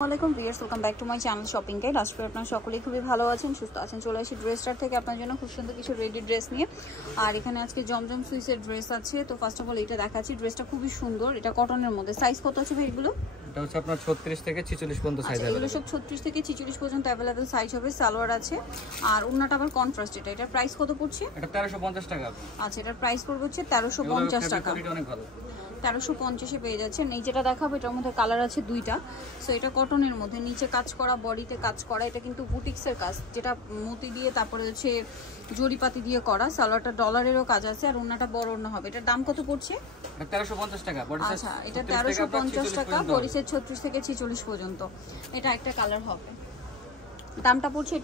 আসসালামাইকুম viewers, welcome back to my channel shopping guide. আজকে আপনারা সকলেই খুবই ভালো আছেন, সুস্থ আছেন। চলে আসি ড্রেস স্টার থেকে আপনার জন্য খুব সুন্দর কিছু রেডি ড্রেস নিয়ে। আর এখানে আজকে জমজম সুইসের ড্রেস আছে। তো ফার্স্ট অফ অল এটা দেখাচ্ছি। ড্রেসটা খুবই সুন্দর, এটা কটনের মধ্যে। সাইজ কত আছে ভাই এগুলো? এটা হচ্ছে আপনার 36 থেকে 46 পর্যন্ত সাইজ আছে। এগুলো সব 36 থেকে 46 পর্যন্ত अवेलेबल সাইজ হবে। সালোয়ার আছে আর ওন্নাটা আবার কন্ট্রাস্ট। এটার প্রাইস কত পড়ছে? এটা 1350 টাকা। আচ্ছা, এটার প্রাইস পড়বে হচ্ছে 1350 টাকা। এটা অনেক ভালো। 1350-এ পেয়ে যাচ্ছেন। এই যেটা দেখাবো এটার মধ্যে কালার আছে দুইটা। সো এটা কটনের মধ্যে, নিচে কাজ করা, বডিতে কাজ করা। এটা কিন্তু বুটিক্সের কাজ, যেটা মতি দিয়ে তারপরে হচ্ছে জরিপাতি দিয়ে করা। সালোয়ারটা ডলারেরও কাজ আছে আর ওন্নাটা বড় ওন্না হবে। এটার দাম কত পড়ছে? 1350 টাকা। আচ্ছা, এটা 1350 টাকা, বডি সাইজ 36 থেকে 46 পর্যন্ত। এটা একটা কালার হবে। দামটা পড়ছে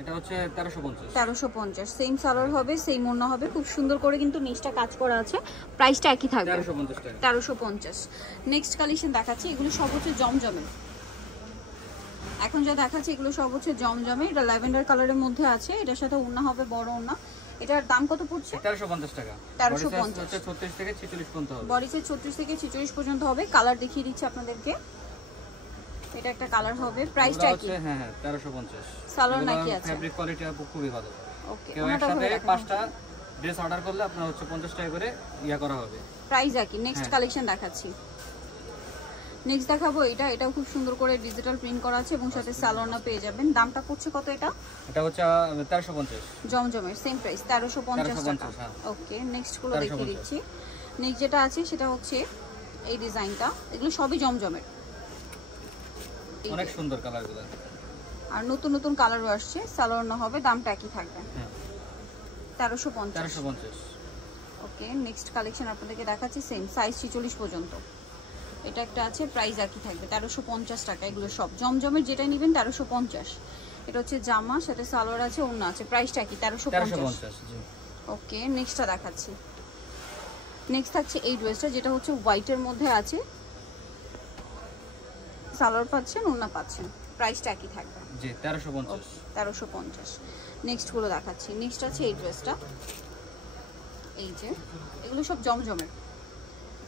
এটা হচ্ছে 1350। সেম সালোয়ার হবে, সেম ওন্না হবে। খুব সুন্দর করে কিন্তু নিচটা কাজ করা আছে। প্রাইসটা একই থাকবে 1350 টাকা। 1350। নেক্সট কালেকশন দেখাচ্ছি। এগুলো সব হচ্ছে জমজমে। এখন যা দেখাচ্ছি এগুলো সব হচ্ছে জমজমে। এটা ল্যাভেন্ডার কালারের মধ্যে আছে। এটার সাথে ওন্না হবে বড় ওন্না। এটার দাম কত পড়ছে? 1350 টাকা। 1350 36 থেকে 46 পর্যন্ত হবে। বডি সাইজ 36 থেকে 46 পর্যন্ত হবে। কালার দেখিয়ে দিচ্ছি আপনাদেরকে। এটা একটা কালার হবে। প্রাইসটা কি? হ্যাঁ 1350। সালোয়ার নাকি আছে? ফেব্রিক কোয়ালিটি খুবই ভালো। ওকে, কেউ একসাথে 5টা ড্রেস অর্ডার করলে আপনার হচ্ছে 50 টাকা করে করা হবে। প্রাইস একই। নেক্সট কালেকশন দেখাচ্ছি। নেক্সট দেখাবো এটাও খুব সুন্দর করে ডিজিটাল প্রিন্ট করা আছে এবং সাথে সালোয়ারও পেয়ে যাবেন। দামটা পড়ছে কত এটা? এটা হচ্ছে 1350। জমজমের সেম প্রাইস 1350 টাকা। ওকে, নেক্সট গুলো দেখিয়ে দিচ্ছি। নেক্সট যেটা আছে সেটা হচ্ছে এই ডিজাইনটা। এগুলো সবই জমজমের, অনেক সুন্দর কালারগুলো। আর নতুন নতুন কালারও আসছে। সালোয়ার না হবে, দামটা একই থাকবে 1350। ওকে, নেক্সট কালেকশন আপনাদেরকে দেখাচ্ছি। সেম সাইজ 46 পর্যন্ত। এটা একটা আছে, প্রাইস একই থাকবে 1350 টাকা। এগুলো সব জমজমের, যেটা নেবেন 1350। এটা হচ্ছে জামা, সাথে সালোয়ার আছে, ওন্না আছে। প্রাইসটা কি? 1350। ওকে, নেক্সটটা দেখাচ্ছি। নেক্সট থাকছে এই ড্রেসটা, যেটা হচ্ছে হোয়াইটের মধ্যে আছে। সালোয়ার পাচ্ছেন, ওন্না পাচ্ছেন। প্রাইসটা একই থাকবে জি 1350। 1350। নেক্সট গুলো দেখাচ্ছি। নেক্সট আছে এই ড্রেসটা। এই যে এগুলো সব জমজমের।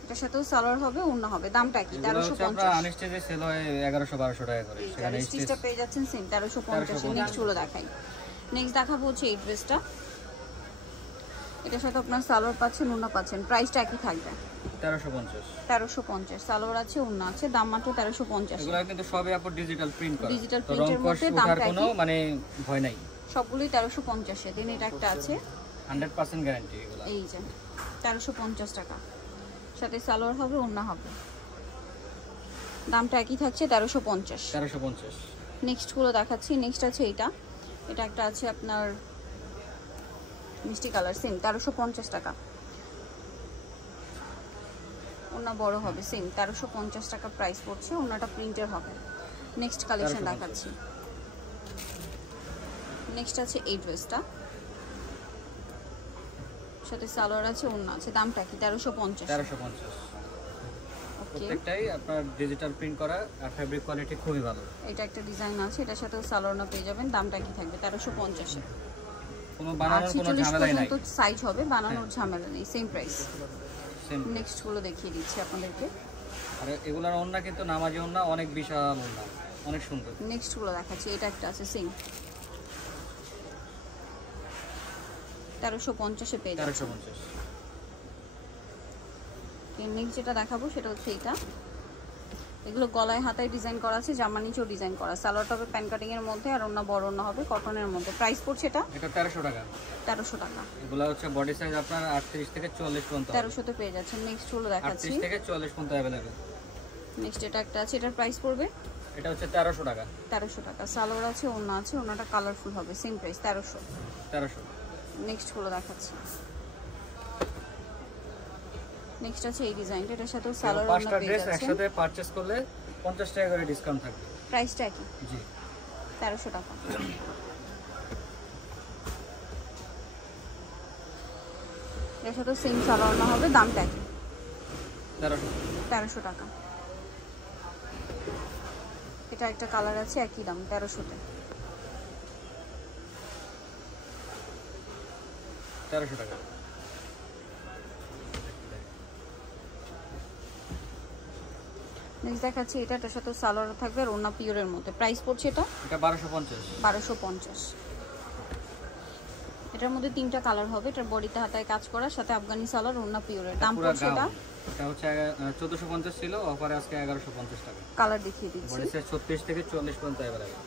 এটার সাথেও সালোয়ার হবে, ওন্না হবে। দামটা কি? 1350। আনস্টিচে সেল হয় 1100-1200 টাকা করে। সেখানে স্টিচটা পেয়ে যাচ্ছেন সেম 1350। নেক্সট গুলো দেখাই। নেক্সট দেখাবো হচ্ছে এই ড্রেসটা। এটার সাথে আপনার সালোয়ার পাচ্ছেন, ওন্না পাচ্ছেন। প্রাইসটা একই থাকবে 1350। সালোয়ার আছে, ওন্না আছে। দাম মাত্র 1350। এগুলো কিন্তু সবই আপু ডিজিটাল প্রিন্ট করা। ডিজিটাল প্রিন্টের মধ্যে দামটা কোনো মানে ভয় নাই। সবগুলোই 1350 এ। দেন এটা একটা আছে 100% গ্যারান্টি এগুলো। এই যে 1350 টাকা। সাথে সালোয়ার হবে, ওন্না হবে। দামটা একই থাকছে 1350। নেক্সট গুলো দেখাচ্ছি। নেক্সট আছে এটা একটা আছে আপনার মিষ্টি কালার, সেম 1350 টাকা। ওন্না বড় হবে, সেম 1350 টাকা প্রাইস পড়ছে। ওন্নাটা প্রিন্টের হবে। নেক্সট কালেকশন দেখাচ্ছি। নেক্সট আছে এই ড্রেসটা, সাথে সালোয়ার আছে, ওন্না আছে। দামটা কি? 1350। প্রত্যেকটাই আপনার ডিজিটাল প্রিন্ট করা আর ফেব্রিক কোয়ালিটি খুবই ভালো। এটা একটা ডিজাইন আছে, এটার সাথেও সালোয়ার পেয়ে যাবেন। দামটা কি থাকবে? 1350 এ। কোনো বানানোর কোনো ঝামেলা নাই। তো সাইজ হবে, বানানোর ঝামেলা নেই, সেম প্রাইস। নেক্সট গুলো দেখিয়ে দিচ্ছি আপনাদেরকে। আর এগুলোর ওন্না কিন্তু নামাজি ওন্না, অনেক বিশাল ওন্না, অনেক সুন্দর। নেক্সট গুলো দেখাচ্ছি। এটা একটা আছে সেম 1350 এ পেয়ে যাচ্ছেন। 1350। নেক্সট যেটা দেখাবো সেটা হচ্ছে এটা। এগুলো গলায় হাতায় ডিজাইন করা আছে, জামা নিচেও ডিজাইন করা। সালোয়ারটা হবে প্যান কাটিং এর মধ্যে আর ওন্না বড় ওন্না হবে কটনের মধ্যে। প্রাইস পড়ছে এটা 1300 টাকা। 1300 টাকা। এগুলো হচ্ছে বডি সাইজ আপনার 38 থেকে 44 পর্যন্ত। 1300 তে পেয়ে যাচ্ছেন। নেক্সট গুলো দেখাচ্ছি। 38 থেকে 44 পর্যন্ত अवेलेबल। নেক্সট এটা একটা আছে, এটার প্রাইস পড়বে এটা হচ্ছে 1300 টাকা। 1300 টাকা। সালোয়ার আছে, ওন্না আছে, ওন্নাটা কালারফুল হবে, সেম প্রাইস 1300। নেক্সট গুলো দেখাচ্ছি। নেক্সট আছে এই ডিজাইনটা, এটার সাথে সালোয়ার ওন্না পেয়ে যাচ্ছেন। একসাথে পারচেজ করলে 50 টাকা করে ডিসকাউন্ট থাকবে। প্রাইসটা কি? জি 1300 টাকা। এর সাথে সেম সালোয়ার ওন্না হবে। দামটা কি? 1300 টাকা। এটা একটা কালার আছে, একই দাম 1300 তে। 1300 টাকা। নেক্সট দেখাচ্ছি এটার সাথে সালোয়ার থাকবে আর ওড়না পিওরের মধ্যে। প্রাইস পড়ছে এটা 1250। এটার মধ্যে 3টা কালার হবে। এটার বডিতে হাতায় কাজ করা, সাথে আফগানি সালোয়ার, ওড়না পিওরের। দাম পড়ছে এটা হচ্ছে 1450 ছিল, অফারে আজকে 1150 টাকা। কালার দেখিয়ে দিচ্ছি। বডি সাইজ 36 থেকে 40 পর্যন্ত अवेलेबल।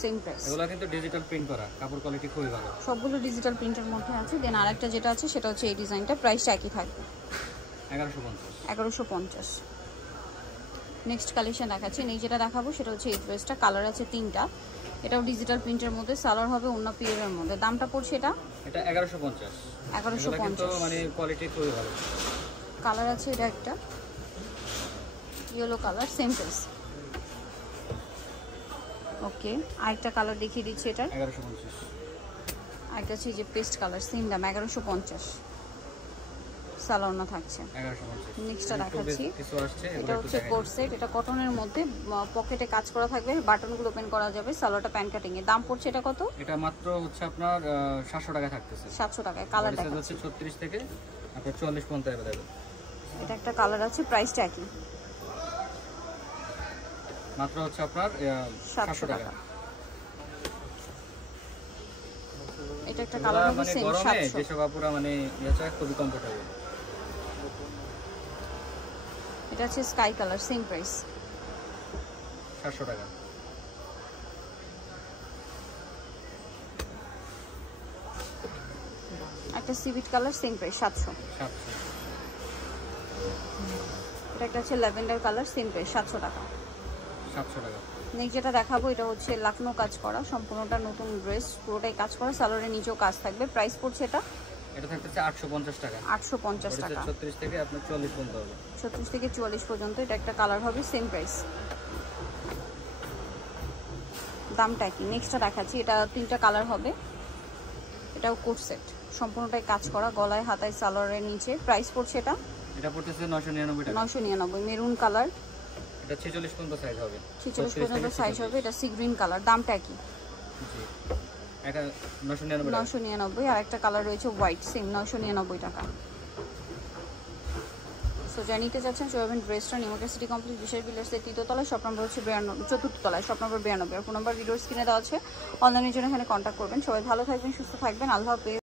Same price. এগুলো কিন্তু ডিজিটাল প্রিন্ট করা, কাপড় কোয়ালিটি খুবই ভালো। সবগুলো ডিজিটাল প্রিন্টের মধ্যে আছে। দেন আরেকটা যেটা আছে সেটা হচ্ছে এই ডিজাইনটা, প্রাইসটা একই থাকবে 1150। নেক্সট কালেকশন দেখাচ্ছি। এই যেটা দেখাবো সেটা হচ্ছে এই ড্রেসটা, কালার আছে 3টা। এটাও ডিজিটাল প্রিন্টের মধ্যে, সালোয়ার হবে ওড়না পিওরের মধ্যে। দামটা পড়ছে এটা 1150। মানে কোয়ালিটি খুবই ভালো। কালার আছে এটা একটা ইয়েলো কালার, সেম প্রাইস। ওকে, আরেকটা কালার দেখিয়ে দিচ্ছি। এটার 1150। আরেকটা আছে যে পেস্ট কালার, সেম দাম 1150। সালোয়ার না থাকছে 1150। নেক্সটটা দেখাচ্ছি। কিছু আসছে, এটা হচ্ছে কোট সেট। এটা কটনের মধ্যে, পকেটে কাজ করা থাকবে, বাটনগুলো ওপেন করা যাবে। সালোয়ারটা প্যান কাটিং এর। দাম পড়ছে এটা কত? এটা মাত্র হচ্ছে আপনার 700 টাকা থাকতেছে। 700 টাকায়। কালার দেখাচ্ছি হচ্ছে 36 থেকে আপনার 40 পর্যন্ত अवेलेबल। এটা একটা কালার আছে, প্রাইসটা একই, মাত্র হচ্ছে আপনার 700 টাকা। এটা একটা কালার হবে সেম 700। যেসব আপুরা মানে এটা খুবই কমফোর্টেবল। এটা হচ্ছে স্কাই কালার, সেম প্রাইস 700 টাকা। একটা সিভিট কালার, সেম প্রাইস 700। এটা একটা হচ্ছে ল্যাভেন্ডার কালার, সেম প্রাইস 700 টাকা। 700 টাকা। নেক্সট যেটা দেখাবো এটা হচ্ছে লাকনো কাজ করা, সম্পূর্ণটা নতুন ড্রেস, পুরোটাই কাজ করা, সালোয়ারের নিচেও কাজ থাকবে। প্রাইস পড়ছে এটা থাকতেছে 850 টাকা। 850 টাকা। 36 থেকে আপনার 40 পর্যন্ত হবে। 36 থেকে 44 পর্যন্ত। এটা একটা কালার হবে, সেম প্রাইস, দামটা কি। নেক্সটটা দেখাচ্ছি। এটা 3টা কালার হবে। এটাও কোট সেট, সম্পূর্ণটাই কাজ করা, গলায় হাতায় সালোয়ারের নিচে। প্রাইস পড়ছে এটা পড়তেছে 999 টাকা। 999। মেরুন কালার, এটা 46 পর্যন্ত সাইজ হবে। 46 পর্যন্ত সাইজ হবে। এটা সি গ্রিন কালার। দামটা কি? জি, এটা 999। আর একটা কালার রয়েছে হোয়াইট, সেম 999 টাকা। সো যা নিতে চাচ্ছেন চলবেন ড্রেসটা নিউমার্কেট সিটি কমপ্লেক্স বিশেষ বিলাসের 3য় তলায়, শপ নম্বর হচ্ছে 4th তলায়, শপ নম্বর 92। আর ফোন নাম্বার ভিডিওর স্ক্রিনে দেওয়া আছে। অনলাইনের জন্য এখানে কন্ট্যাক্ট করবেন। সবাই ভালো থাকবেন, সুস্থ থাকবেন। আল্লাহ হাফেজ।